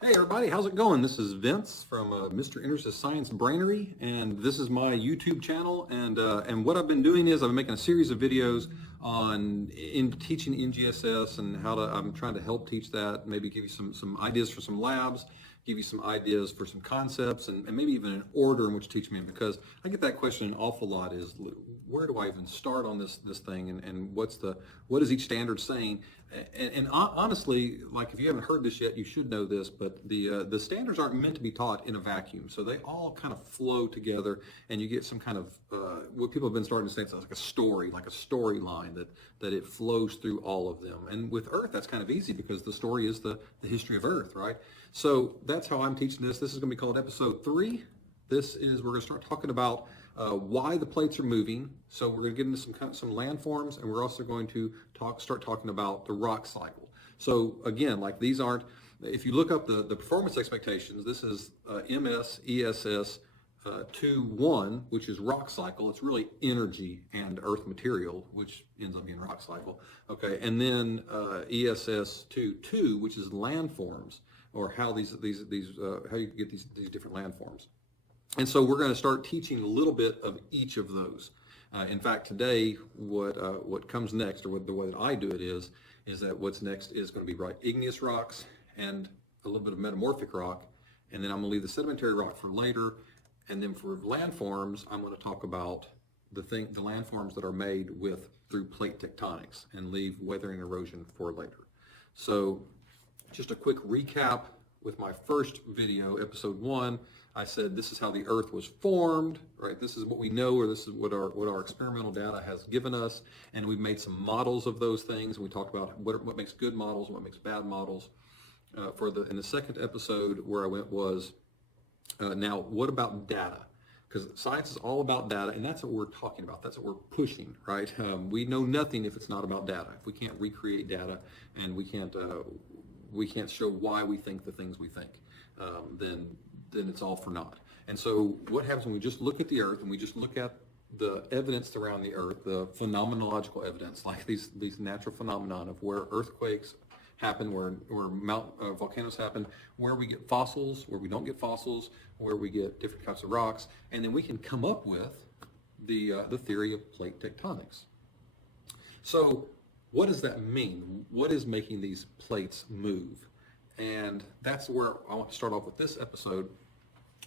Hey everybody, how's it going? This is Vince from Mr. Endris' Science Brainery, and this is my YouTube channel. And what I've been doing is I've been making a series of videos on teaching NGSS and how to. I'm trying to help teach that. Maybe give you some ideas for some labs, give you some ideas for some concepts, and maybe even an order in which to teach me. Because I get that question an awful lot: is where do I even start on this thing, and what is each standard saying? And honestly, like if you haven't heard this yet, you should know this, but the standards aren't meant to be taught in a vacuum. So they all kind of flow together, and you get some kind of what people have been starting to say, it's like a story, like a storyline that it flows through all of them. And with Earth, that's kind of easy because the story is the history of Earth, right? So that's how I'm teaching this. This is going to be called episode 3. We're going to start talking about why the plates are moving. So we're going to get into some landforms, and we're also going to start talking about the rock cycle. So again, like these aren't, if you look up the performance expectations, this is NGSS 2.1, which is rock cycle. It's really energy and earth material, which ends up being rock cycle. Okay, and then ESS 2.2, which is landforms, or how how you get these different landforms. And so we're going to start teaching a little bit of each of those. In fact, today, what comes next, or the way that I do it is that what's next is going to be igneous rocks and a little bit of metamorphic rock, and then I'm going to leave the sedimentary rock for later. And then for landforms, I'm going to talk about the landforms that are made through plate tectonics, and leave weathering erosion for later. So just a quick recap with my first video, episode 1. I said this is how the Earth was formed, right? This is what we know, or this is what our experimental data has given us, and we've made some models of those things. And we talked about what makes good models and what makes bad models. In the second episode, where I went was now what about data? Because science is all about data, and that's what we're talking about. That's what we're pushing, right? We know nothing if it's not about data. If we can't recreate data, and we can't show why we think the things we think, then it's all for naught. And so what happens when we just look at the Earth and we just look at the evidence around the Earth, the phenomenological evidence, like these natural phenomenon of where earthquakes happen, where volcanoes happen, where we get fossils, where we don't get fossils, where we get different types of rocks, and then we can come up with the theory of plate tectonics. So what does that mean? What is making these plates move? And that's where I want to start off with this episode.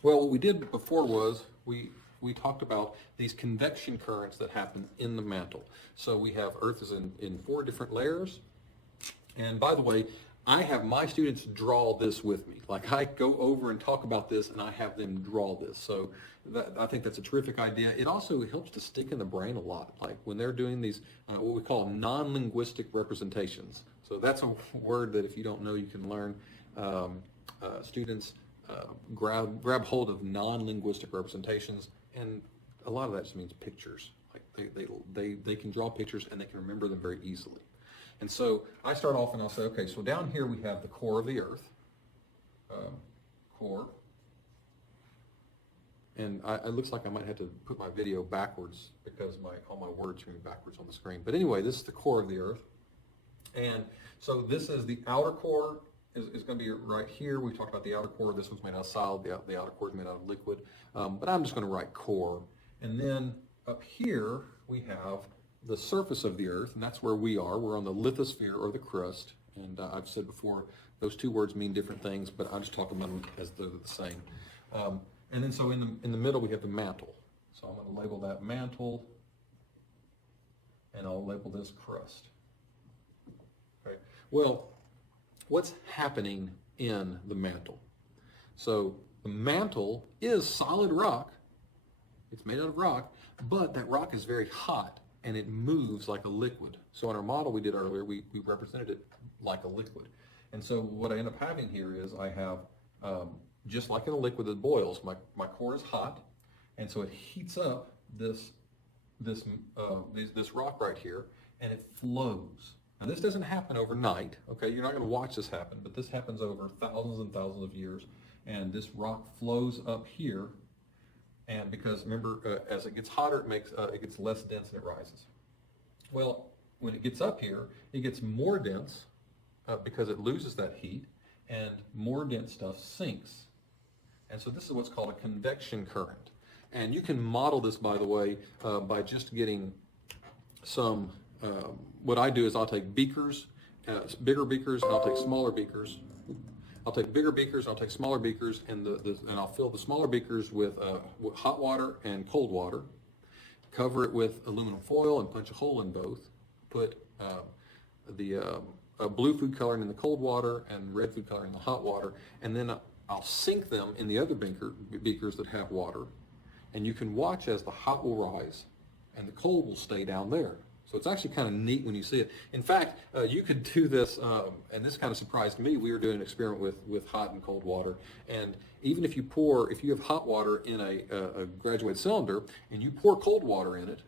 Well, what we did before was we talked about these convection currents that happen in the mantle. So we have Earth is in 4 different layers. And by the way, I have my students draw this with me. Like I go over and talk about this, and I have them draw this. So I think that's a terrific idea. It also helps to stick in the brain a lot. Like when they're doing these, what we call non-linguistic representations. So that's a word that if you don't know, you can learn. Students grab hold of non-linguistic representations, and a lot of that just means pictures. Like they can draw pictures, and they can remember them very easily. And so I start off and I'll say, okay, so down here we have the core of the Earth, core. And it looks like I might have to put my video backwards because all my words are backwards on the screen. But anyway, this is the core of the Earth. And so this is the outer core is going to be right here. We talked about the outer core. This one's made out of solid. The outer core is made out of liquid. But I'm just going to write core. And then up here we have the surface of the Earth, and that's where we are. We're on the lithosphere, or the crust. And I've said before, those 2 words mean different things, but I'm just talking about them as they're the same. And then so in the middle we have the mantle. So I'm going to label that mantle, and I'll label this crust. Okay. Well, what's happening in the mantle? So the mantle is solid rock. It's made out of rock, but that rock is very hot, and it moves like a liquid. So in our model we did earlier, we represented it like a liquid. And so what I end up having here is I have, just like in a liquid that boils, my core is hot, and so it heats up this rock right here, and it flows. Now this doesn't happen overnight, okay? You're not going to watch this happen, but this happens over thousands and thousands of years, and this rock flows up here. And because remember, as it gets hotter, it gets less dense and it rises. Well, when it gets up here, it gets more dense because it loses that heat, and more dense stuff sinks. And so this is what's called a convection current. And you can model this, by the way, by just getting some, what I do is I'll take beakers, bigger beakers, and I'll take smaller beakers. I'll take bigger beakers, I'll take smaller beakers, and I'll fill the smaller beakers with hot water and cold water, cover it with aluminum foil and punch a hole in both, put blue food coloring in the cold water and red food coloring in the hot water, and then I'll sink them in the other beakers that have water, and you can watch as the hot will rise and the cold will stay down there. So it's actually kind of neat when you see it. In fact, you could do this, and this kind of surprised me. We were doing an experiment with hot and cold water, and even if you have hot water in a graduated cylinder and you pour cold water in it,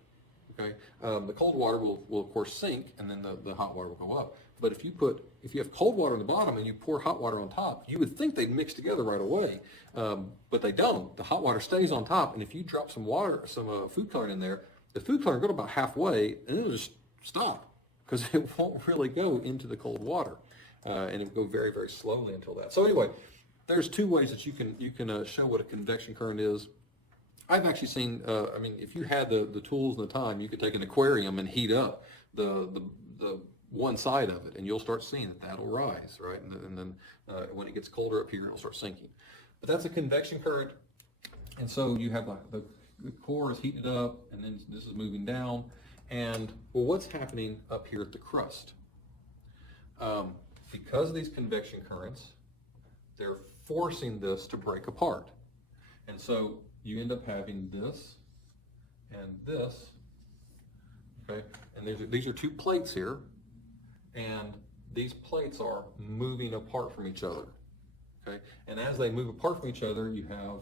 okay, the cold water will of course sink, and then the hot water will go up. But if you have cold water on the bottom and you pour hot water on top, you would think they'd mix together right away, but they don't. The hot water stays on top, and if you drop some food coloring in there, the food coloring will go about halfway, and it'll just stop because it won't really go into the cold water, and it will go very, very slowly until that. So anyway, there's two ways that you can show what a convection current is. I've actually seen, I mean, if you had the tools and the time, you could take an aquarium and heat up the one side of it, and you'll start seeing that'll rise, right? And then when it gets colder up here, it'll start sinking. But that's a convection current, and so you have the core is heated up, and then this is moving down. And well, what's happening up here at the crust? Because of these convection currents, they're forcing this to break apart. And so you end up having this and this, okay? And these are two plates here, and these plates are moving apart from each other, okay? And as they move apart from each other, you have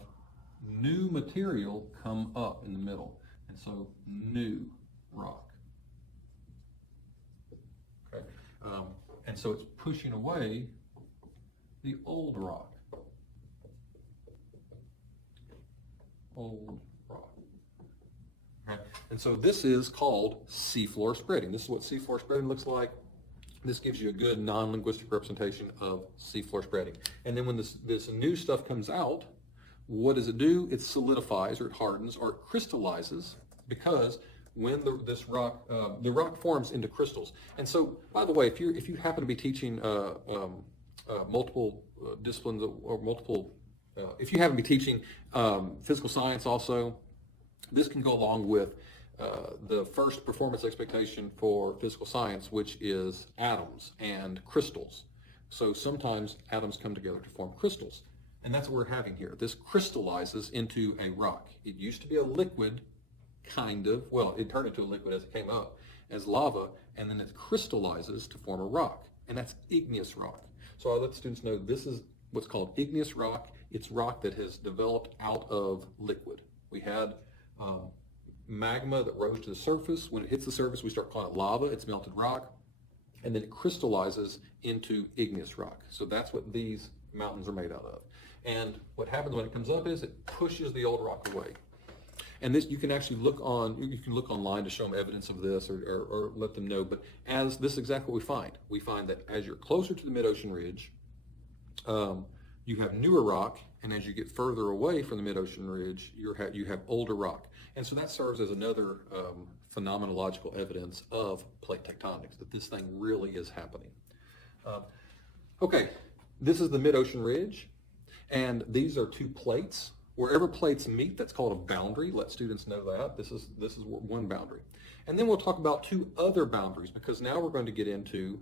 new material come up in the middle, and so new rock, okay? And so it's pushing away the old rock. Okay? And so this is called seafloor spreading. This is what seafloor spreading looks like. This gives you a good non-linguistic representation of seafloor spreading. And then when this new stuff comes out, what does it do? It solidifies, or it hardens, or it crystallizes, because when the rock forms into crystals. And so, by the way, if you happen to be teaching multiple disciplines or multiple, if you happen to be teaching physical science also, this can go along with the first performance expectation for physical science, which is atoms and crystals. So sometimes atoms come together to form crystals. And that's what we're having here. This crystallizes into a rock. It used to be a liquid, kind of. Well, it turned into a liquid as it came up, as lava, and then it crystallizes to form a rock. And that's igneous rock. So I let students know this is what's called igneous rock. It's rock that has developed out of liquid. We had magma that rose to the surface. When it hits the surface, we start calling it lava. It's melted rock. And then it crystallizes into igneous rock. So that's what these mountains are made out of. And what happens when it comes up is it pushes the old rock away. And this, you can actually look online to show them evidence of this, or let them know. But as this is exactly what we find. We find that as you're closer to the mid-ocean ridge, you have newer rock, and as you get further away from the mid-ocean ridge, you have older rock. And so that serves as another phenomenological evidence of plate tectonics, that this thing really is happening. Okay, this is the mid-ocean ridge, and these are two plates. Wherever plates meet, that's called a boundary. Let students know that. This is one boundary. And then we'll talk about two other boundaries, because now we're going to get into,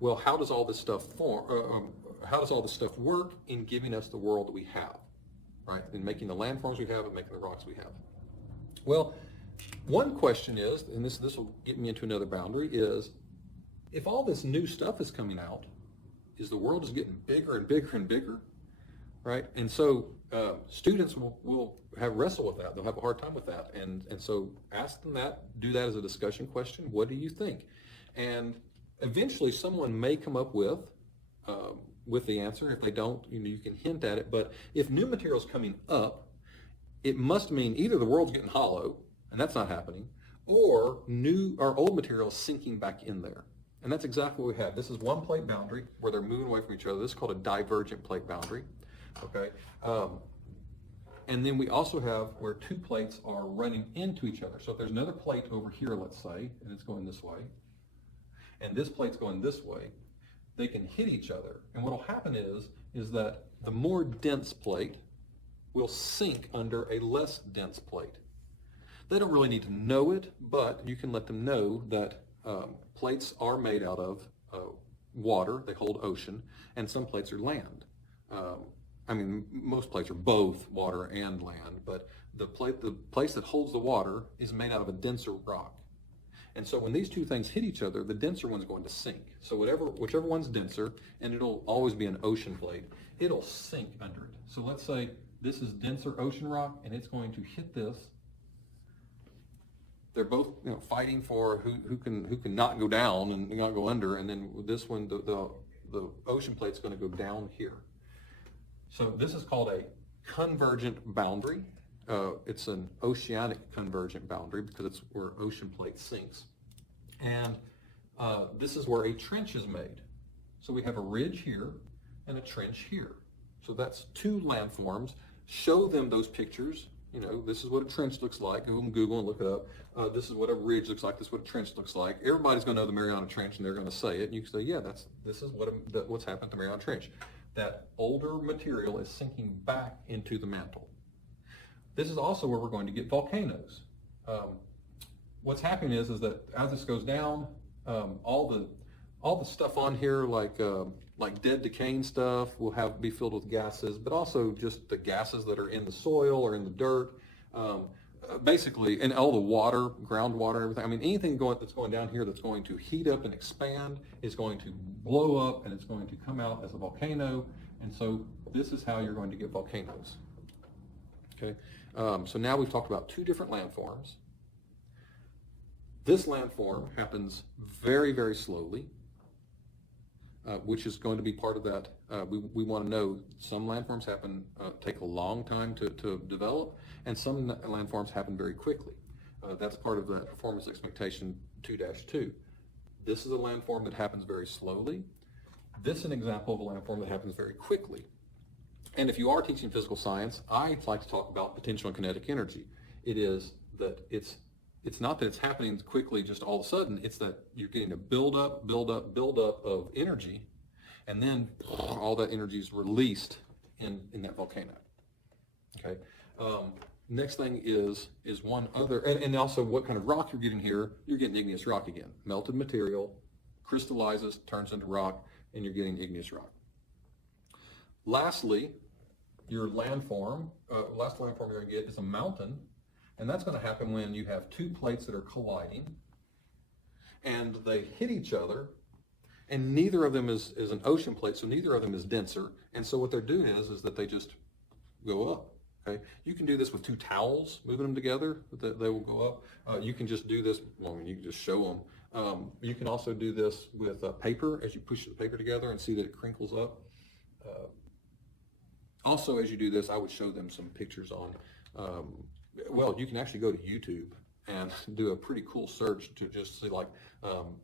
well, how does all this stuff form? How does all this stuff work in giving us the world that we have, right? In making the landforms we have and making the rocks we have. Well, one question is, and this will get me into another boundary, is if all this new stuff is coming out, is the world is getting bigger and bigger and bigger, right? And so students will wrestle with that. They'll have a hard time with that. And so ask them that, do that as a discussion question. What do you think? And eventually someone may come up with the answer. If they don't, you can hint at it. But if new material is coming up, it must mean either the world's getting hollow, and that's not happening, or old material is sinking back in there. And that's exactly what we have. This is one plate boundary where they're moving away from each other. This is called a divergent plate boundary, okay? And then we also have where two plates are running into each other. So if there's another plate over here, let's say, and it's going this way, and this plate's going this way, they can hit each other. And what will happen is that the more dense plate will sink under a less dense plate. They don't really need to know it, but you can let them know that plates are made out of water, they hold ocean, and some plates are land. I mean, most plates are both water and land, but the place that holds the water is made out of a denser rock. And so when these two things hit each other, the denser one's going to sink. So whichever one's denser, and it'll always be an ocean plate, it'll sink under it. So let's say this is denser ocean rock, and it's going to hit this. They're both, fighting for who can not go down and not go under, and then this one, the ocean plate's going to go down here. So this is called a convergent boundary. It's an oceanic convergent boundary because it's where ocean plate sinks. And this is where a trench is made. So we have a ridge here and a trench here. So that's two landforms. Show them those pictures. This is what a trench looks like. Go on Google and look it up. This is what a ridge looks like. This is what a trench looks like. Everybody's going to know the Mariana Trench, and they're going to say it. And you can say, yeah, this is what's happened to the Mariana Trench. That older material is sinking back into the mantle. This is also where we're going to get volcanoes. What's happening is that as this goes down, all the stuff on here, like dead decaying stuff, will be filled with gases, but also just the gases that are in the soil or in the dirt, basically, and all the water, groundwater, everything. I mean, anything that's going down here that's going to heat up and expand is going to blow up, and it's going to come out as a volcano. And so this is how you're going to get volcanoes. Okay. So now we've talked about two different landforms. This landform happens very, very slowly, which is going to be part of that. We want to know some landforms take a long time to develop, and some landforms happen very quickly. That's part of the performance expectation 2-2. This is a landform that happens very slowly. This is an example of a landform that happens very quickly. And if you are teaching physical science, I like to talk about potential and kinetic energy. It is that it's not that it's happening quickly just all of a sudden, it's that you're getting a build up of energy, and then all that energy is released in that volcano. Okay. Next thing is one other, and also what kind of rock you're getting here. You're getting igneous rock again. Melted material, crystallizes, turns into rock, and you're getting igneous rock. Lastly, your landform, last landform you're going to get is a mountain, and that's going to happen when you have two plates that are colliding, and they hit each other, and neither of them is an ocean plate, so neither of them is denser, and so what they're doing is that they just go up. Okay, you can do this with two towels, moving them together, they will go up. You can just do this, you can just show them. You can also do this with paper, as you push the paper together and see that it crinkles up. Also, as you do this, I would show them some pictures on, you can actually go to YouTube and do a pretty cool search to just see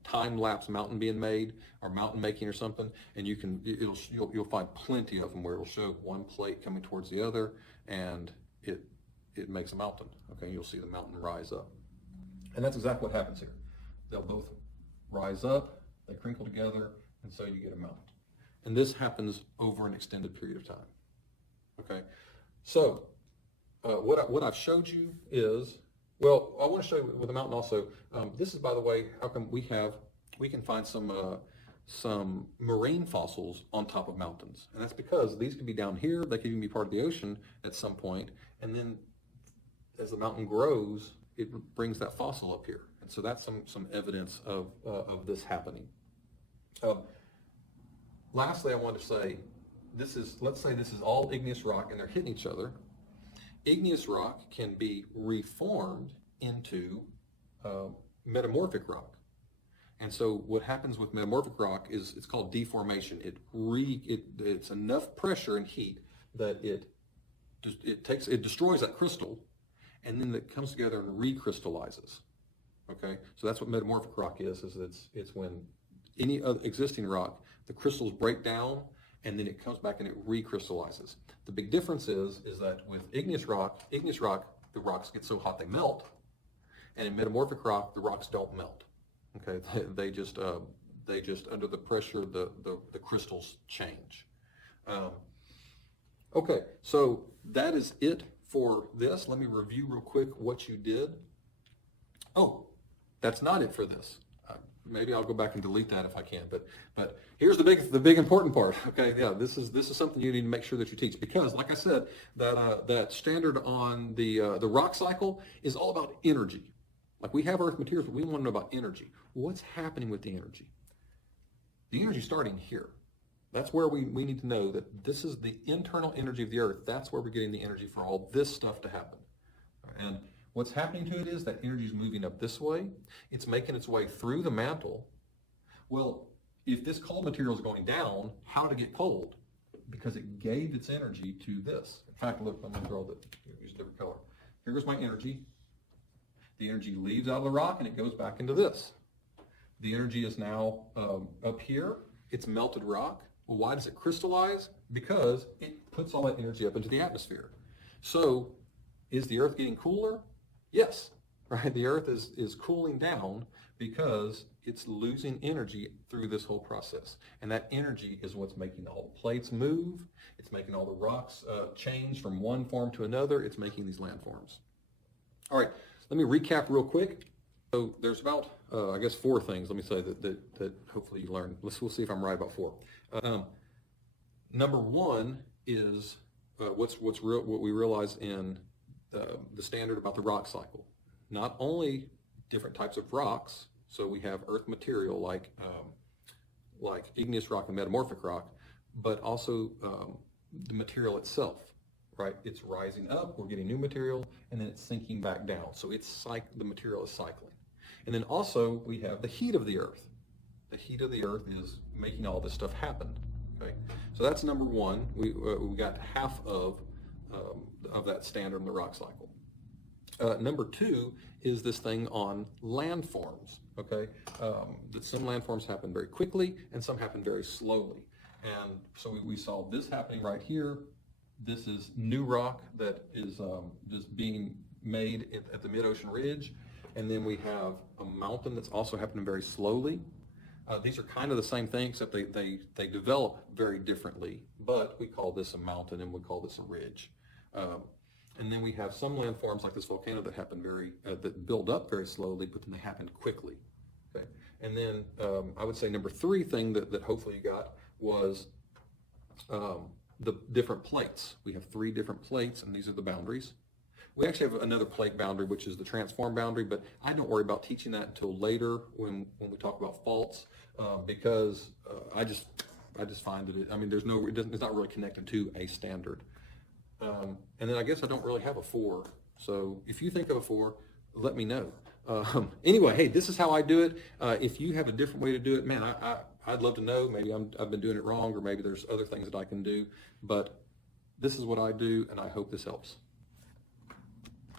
time-lapse mountain being made or mountain making or something, and you'll find plenty of them where it'll show one plate coming towards the other, and it makes a mountain. Okay, you'll see the mountain rise up, and that's exactly what happens here. They'll both rise up, they crinkle together, and so you get a mountain. And this happens over an extended period of time. Okay, so what I've showed you is, I want to show you with the mountain also. This is, by the way, how come we can find some marine fossils on top of mountains, and that's because these could be down here. They could even be part of the ocean at some point, and then as the mountain grows, it brings that fossil up here, and so that's some evidence of this happening. Lastly, I want to say, let's say this is all igneous rock and they're hitting each other. Igneous rock can be reformed into metamorphic rock. And so what happens with metamorphic rock is it's called deformation. It's enough pressure and heat that it destroys that crystal, and then it comes together and recrystallizes. Okay, so that's what metamorphic rock is it's when any other existing rock, the crystals break down and then it comes back and it recrystallizes. The big difference is that with igneous rock, the rocks get so hot they melt, and in metamorphic rock, the rocks don't melt. Okay, they just under the pressure, the crystals change. Okay, so that is it for this. Let me review real quick what you did. Oh, that's not it for this. Maybe I'll go back and delete that if I can. But here's the big important part. Okay, yeah, this is something you need to make sure that you teach, because, like I said, that standard on the rock cycle is all about energy. Like, we have earth materials, but we want to know about energy. What's happening with the energy? The energy starting here. That's where we need to know that this is the internal energy of the earth. That's where we're getting the energy for all this stuff to happen. And what's happening to it is that energy is moving up this way. It's making its way through the mantle. Well, if this cold material is going down, how did it get cold? Because it gave its energy to this. In fact, look, I'm going to draw use a different color. Here goes my energy. The energy leaves out of the rock and it goes back into this. The energy is now up here. It's melted rock. Well, why does it crystallize? Because it puts all that energy up into the atmosphere. So, is the earth getting cooler? Yes, right? The earth is cooling down because it's losing energy through this whole process. And that energy is what's making all the plates move. It's making all the rocks change from one form to another. It's making these landforms. All right, let me recap real quick. So there's about, I guess, 4 things, let me say, that hopefully you learned. We'll see if I'm right about 4. Number 1 is what we realize in the standard about the rock cycle. Not only different types of rocks, so we have earth material like igneous rock and metamorphic rock, but also the material itself, right? It's rising up, we're getting new material, and then it's sinking back down. So the material is cycling. And then also we have the heat of the earth. The heat of the earth is making all this stuff happen. Okay, so that's number 1. We got half of that standard in the rock cycle. Number 2 is this thing on landforms. Okay, that some landforms happen very quickly and some happen very slowly. And so we saw this happening right here. This is new rock that is just being made at the mid-ocean ridge. And then we have a mountain that's also happening very slowly. These are kind of the same thing, except they develop very differently. But we call this a mountain and we call this a ridge. And then we have some landforms like this volcano that happen that build up very slowly, but then they happen quickly. Okay. And then I would say number 3 thing that hopefully you got was the different plates. We have 3 different plates, and these are the boundaries. We actually have another plate boundary, which is the transform boundary, but I don't worry about teaching that until later when we talk about faults, because I just find that it's not really connected to a standard. And then I guess I don't really have a 4. So if you think of a 4, let me know. Anyway, hey, this is how I do it. If you have a different way to do it, man, I'd love to know. Maybe I've been doing it wrong, or maybe there's other things that I can do. But this is what I do, and I hope this helps.